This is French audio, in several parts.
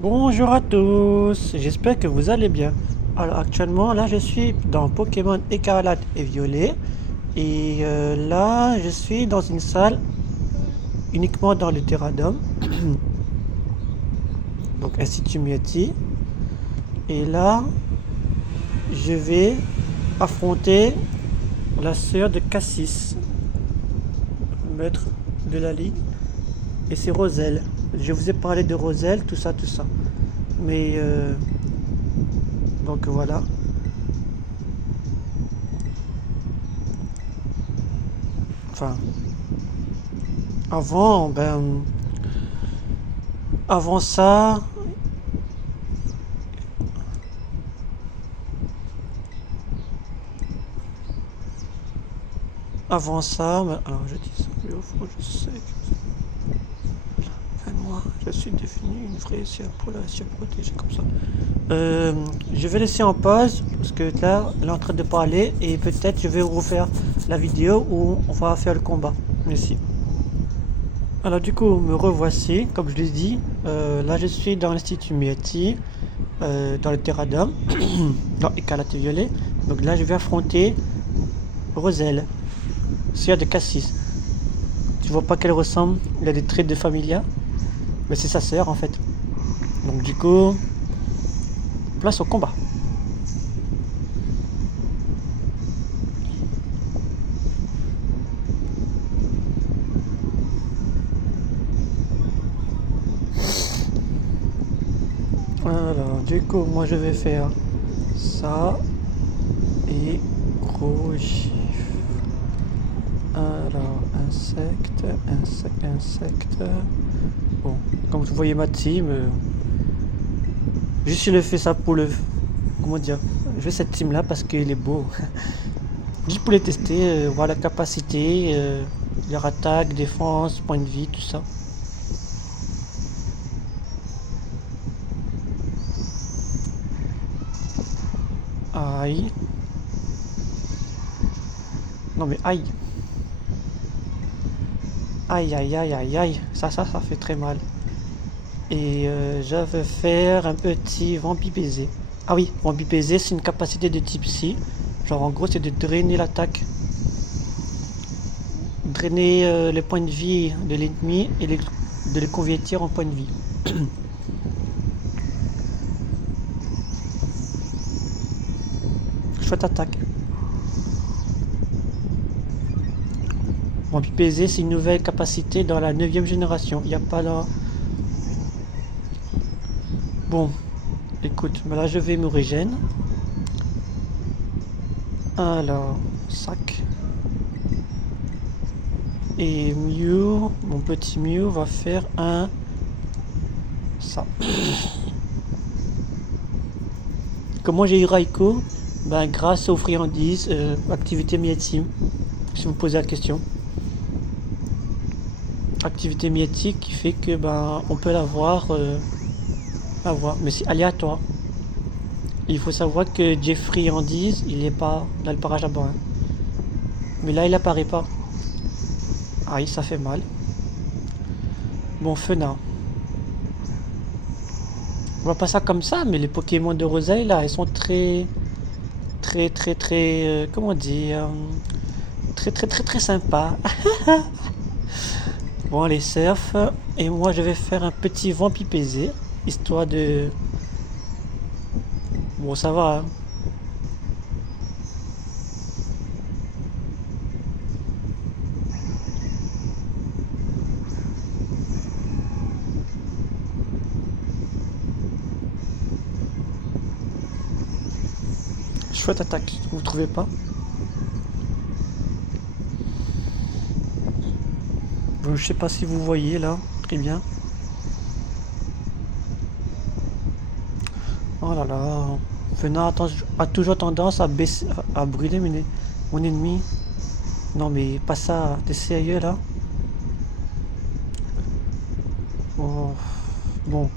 Bonjour à tous, j'espère que vous allez bien. Alors actuellement là je suis dans Pokémon Écarlate et Violet et là je suis dans une salle uniquement dans le Terradome, donc Institut Mieti. Et là je vais affronter la sœur de Cassis, maître de la ligue, et c'est Roselle. Je vous ai parlé de Roselle, tout ça, tout ça. Mais donc voilà. Enfin, avant, avant ça, avant ça, alors je dis ça, mais au fond je sais que moi je suis devenu une vraie science protégée comme ça. Je vais laisser en pause parce que là elle est en train de parler et peut-être je vais refaire la vidéo où on va faire le combat. Merci. Alors du coup me revoici, comme je l'ai dit, là je suis dans l'Institut Mieti, dans le Terradome, dans Écarlate Violet. Donc là je vais affronter Roselle, sœur de Cassis. Tu vois pas qu'elle ressemble, il a des traits de Familia, mais c'est sa sœur en fait. Donc du coup, place au combat. Alors du coup, moi je vais faire ça et gros gif. Alors, insecte, insecte, insecte. Bon, comme vous voyez ma team, juste je fais ça pour le... Comment dire? Je fais cette team là parce qu'il est beau. Juste pour les tester, voir la capacité, leur attaque, défense, point de vie, tout ça. Aïe. Non mais aïe. Aïe aïe aïe aïe aïe. Ça fait très mal. Et je vais faire un petit vampi baiser. Ah oui, vampi baiser c'est une capacité de type psy. Genre en gros c'est de drainer l'attaque. Drainer les points de vie de l'ennemi et de les convertir en points de vie. Chouette attaque. Vampi baiser c'est une nouvelle capacité dans la 9ème génération. Il n'y a pas là... Bon, écoute, là je vais me régénérer. Alors, sac. Et Mew, mon petit Mew va faire un... ça. Comment j'ai eu Raikou? Ben, grâce aux friandises, activité Mieti, si vous posez la question. Activité miétique qui fait que ben on peut l'avoir, mais c'est aléatoire. Il faut savoir que Jeffrey Andise, il est pas dans le parage à bas. Hein. Mais là, il apparaît pas. Aïe, ça fait mal. Bon, Fena. On voit pas ça comme ça, mais les Pokémon de Roselle, là, ils sont très... comment dire... très sympas. Bon, les surf. Et moi, je vais faire un petit vampipésé, histoire de... Bon, ça va, hein. Chouette attaque, vous trouvez pas? Je sais pas si vous voyez là, très bien. Oh là là, Fena a toujours tendance à baisser, à brûler mon ennemi. Non mais pas ça, t'es sérieux là? Oh. Bon,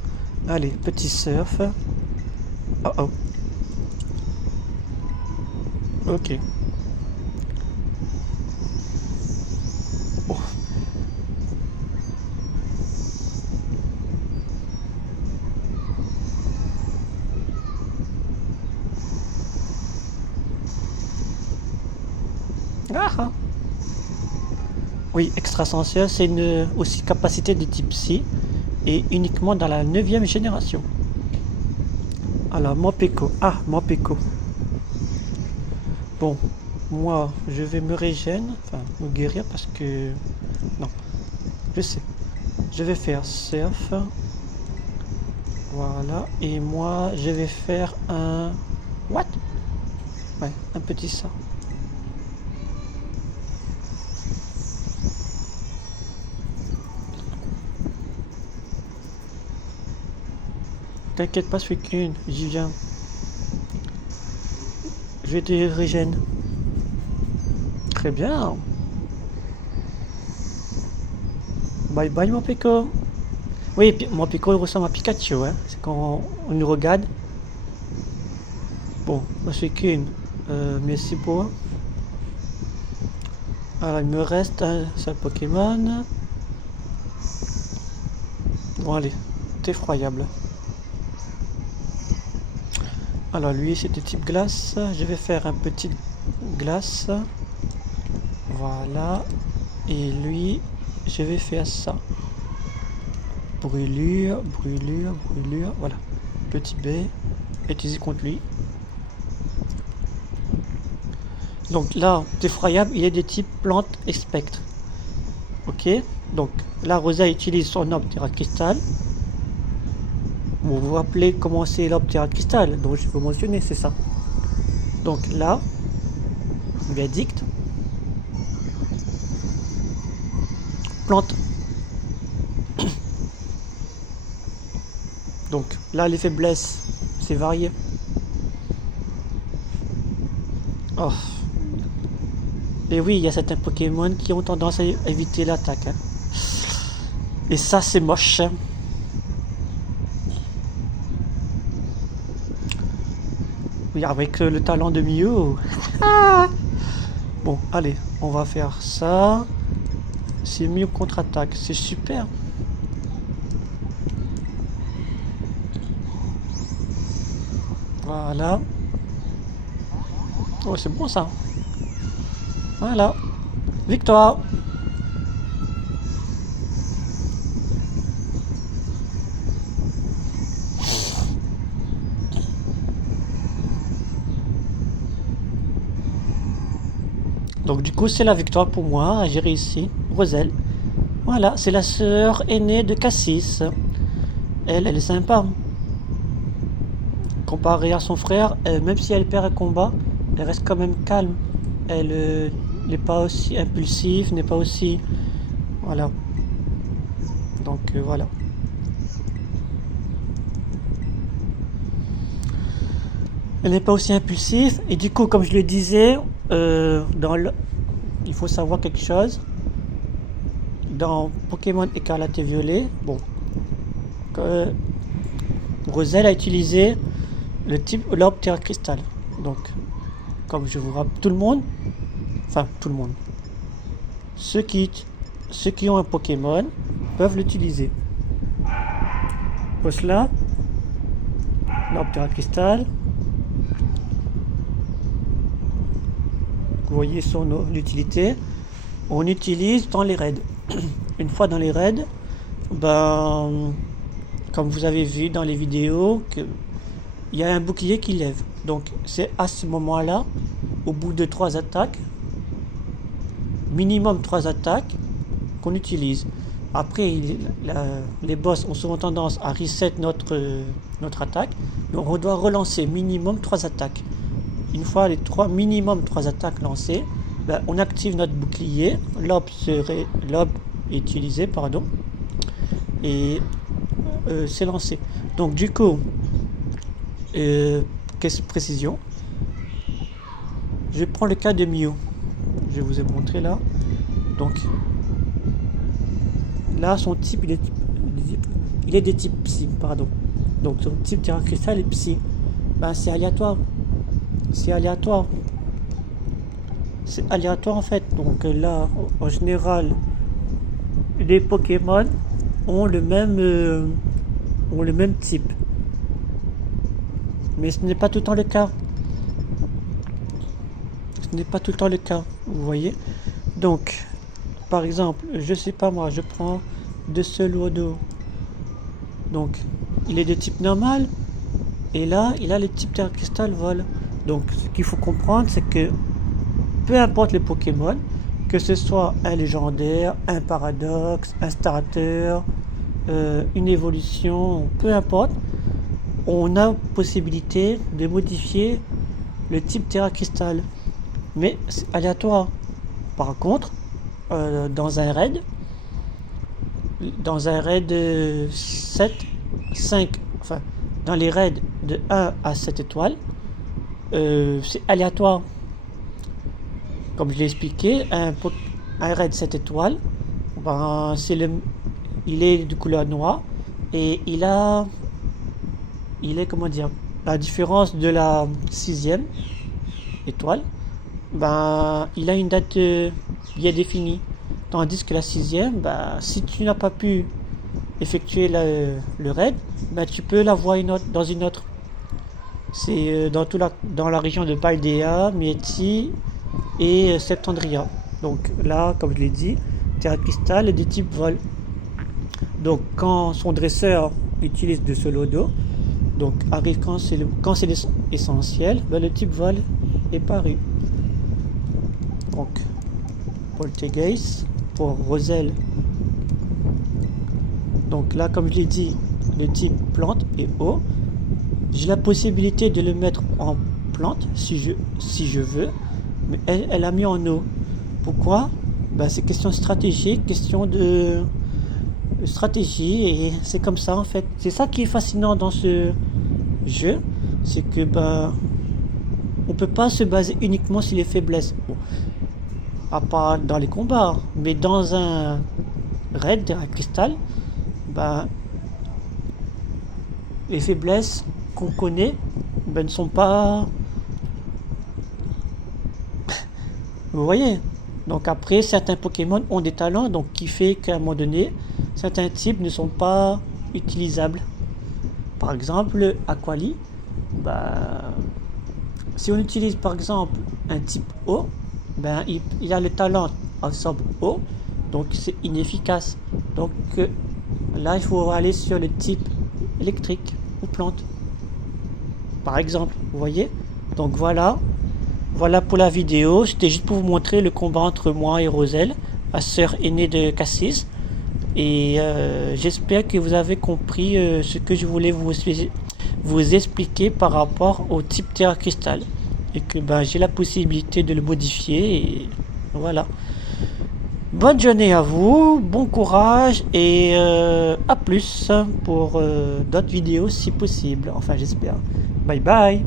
allez, petit surf. Oh oh. Ok. Oh. Ah, ah. Oui, extrasensuel, c'est une aussi capacité de type psy et uniquement dans la 9e génération. Alors, Morpeko. Ah, Morpeko. Bon, moi, je vais me régénérer, enfin, me guérir parce que... Non, je sais. Je vais faire surf. Voilà. Et moi, je vais faire un... What? Ouais, un petit ça. T'inquiète pas, je fais qu'une. J'y viens. Je vais te régénérer. Très bien. Bye bye, mon Pico. Oui, mon Pico il ressemble à Pikachu, hein. C'est quand on nous regarde. Bon, moi je fais qu'une. Merci pour. Alors, il me reste un seul Pokémon. Bon, allez, c'est effroyable. Alors, lui, c'est de type glace. Je vais faire un petit glace. Voilà. Et lui, je vais faire ça. Brûlure, brûlure, brûlure. Voilà. Petit B. Utilisé contre lui. Donc là, effroyable, il est de type plante et spectre. Ok. Donc là, Rosa utilise son orbe Terra-Cristal. Bon, vous vous rappelez comment c'est l'orbe Terra-Cristal, donc je vais vous mentionner, c'est ça. Donc là, verdict. Plante. Donc là, les faiblesses, c'est varié. Oh. Et oui, il y a certains Pokémon qui ont tendance à éviter l'attaque. Hein. Et ça, c'est moche. Hein. Oui, avec le talent de Mew. Bon, allez, on va faire ça. C'est Mew contre-attaque, c'est super. Voilà. Oh, c'est bon ça. Voilà. Victoire. Donc du coup, c'est la victoire pour moi. J'ai réussi. Roselle. Voilà, c'est la sœur aînée de Cassis. Elle est sympa. Comparée à son frère, même si elle perd un combat, elle reste quand même calme. Elle n'est pas aussi impulsive, n'est pas aussi... Voilà. Donc voilà. Elle n'est pas aussi impulsive. Et du coup, comme je le disais, il faut savoir quelque chose. Dans Pokémon Écarlate et Violet, bon, Roselle a utilisé le type l'orbe Terra-Cristal. Donc, comme je vous rappelle, tout le monde, ceux qui ont un Pokémon peuvent l'utiliser. Pour cela, l'orbe Terra-Cristal, vous voyez son utilité, on utilise dans les raids. Une fois dans les raids, ben, comme vous avez vu dans les vidéos, il y a un bouclier qui lève. Donc c'est à ce moment-là, au bout de 3 attaques, minimum 3 attaques, qu'on utilise. Après, les boss ont souvent tendance à reset notre attaque. Donc on doit relancer minimum 3 attaques. Une fois les minimum 3 attaques lancées, ben, on active notre bouclier, l'orbe est utilisé, pardon, et c'est lancé. Donc du coup, précision, je prends le cas de Mew. Je vous ai montré là. Donc là, son type, il est de type psy, pardon. Donc son type Terra-Cristal est psy. Ben, c'est aléatoire. C'est aléatoire. C'est aléatoire en fait. Donc là, en général, les Pokémon ont le même type. Mais ce n'est pas tout le temps le cas. Ce n'est pas tout le temps le cas. vous voyez. Donc par exemple, je sais pas moi, je prends de ce lodo, donc il est de type normal, et là il a le type terre cristal vol. Donc ce qu'il faut comprendre, c'est que peu importe le Pokémon, que ce soit un légendaire, un paradoxe, un starter, une évolution, peu importe, on a possibilité de modifier le type terra cristal, mais c'est aléatoire. Par contre, dans un raid 7, 5, enfin dans les raids de 1 à 7 étoiles, c'est aléatoire. Comme je l'ai expliqué, un raid 7 étoiles, ben, il est de couleur noire et il est comment dire, la différence de la 6e étoile, ben, il a une date bien définie. Tandis que la 6e, ben, si tu n'as pas pu effectuer le raid, ben, tu peux l'avoir dans une autre. C'est dans la région de Paldea, Mieti et Septandria. Donc là, comme je l'ai dit, Terra Cristal est de type vol. Donc quand son dresseur utilise de ce lodo, donc arrive quand c'est essentiel, ben, le type vol est paru. Donc Poltergeist pour Roselle. Donc là, comme je l'ai dit, le type plante et eau. J'ai la possibilité de le mettre en plante si je veux, mais elle a mis en eau. Pourquoi? Ben, c'est question stratégique, question de stratégie, et c'est comme ça en fait. C'est ça qui est fascinant dans ce jeu, c'est que ben, on peut pas se baser uniquement sur les faiblesses. Bon, à part dans les combats, mais dans un raid Terra Cristal, ben, les faiblesses qu'on connaît ben, ne sont pas... Vous voyez? Donc après, certains Pokémon ont des talents, donc qui fait qu'à un moment donné, certains types ne sont pas utilisables. Par exemple, Aquali, bah, si on utilise par exemple un type eau, ben, il a le talent absorbe eau, donc c'est inefficace. Donc là, il faut aller sur le type électrique ou plante, par exemple, vous voyez. Donc voilà pour la vidéo. C'était juste pour vous montrer le combat entre moi et Roselle, la sœur aînée de Cassis. Et j'espère que vous avez compris ce que je voulais vous expliquer par rapport au type Terra Cristal. Et que ben, j'ai la possibilité de le modifier. Et voilà. Bonne journée à vous, bon courage et à plus pour d'autres vidéos si possible. Enfin j'espère. Bye bye.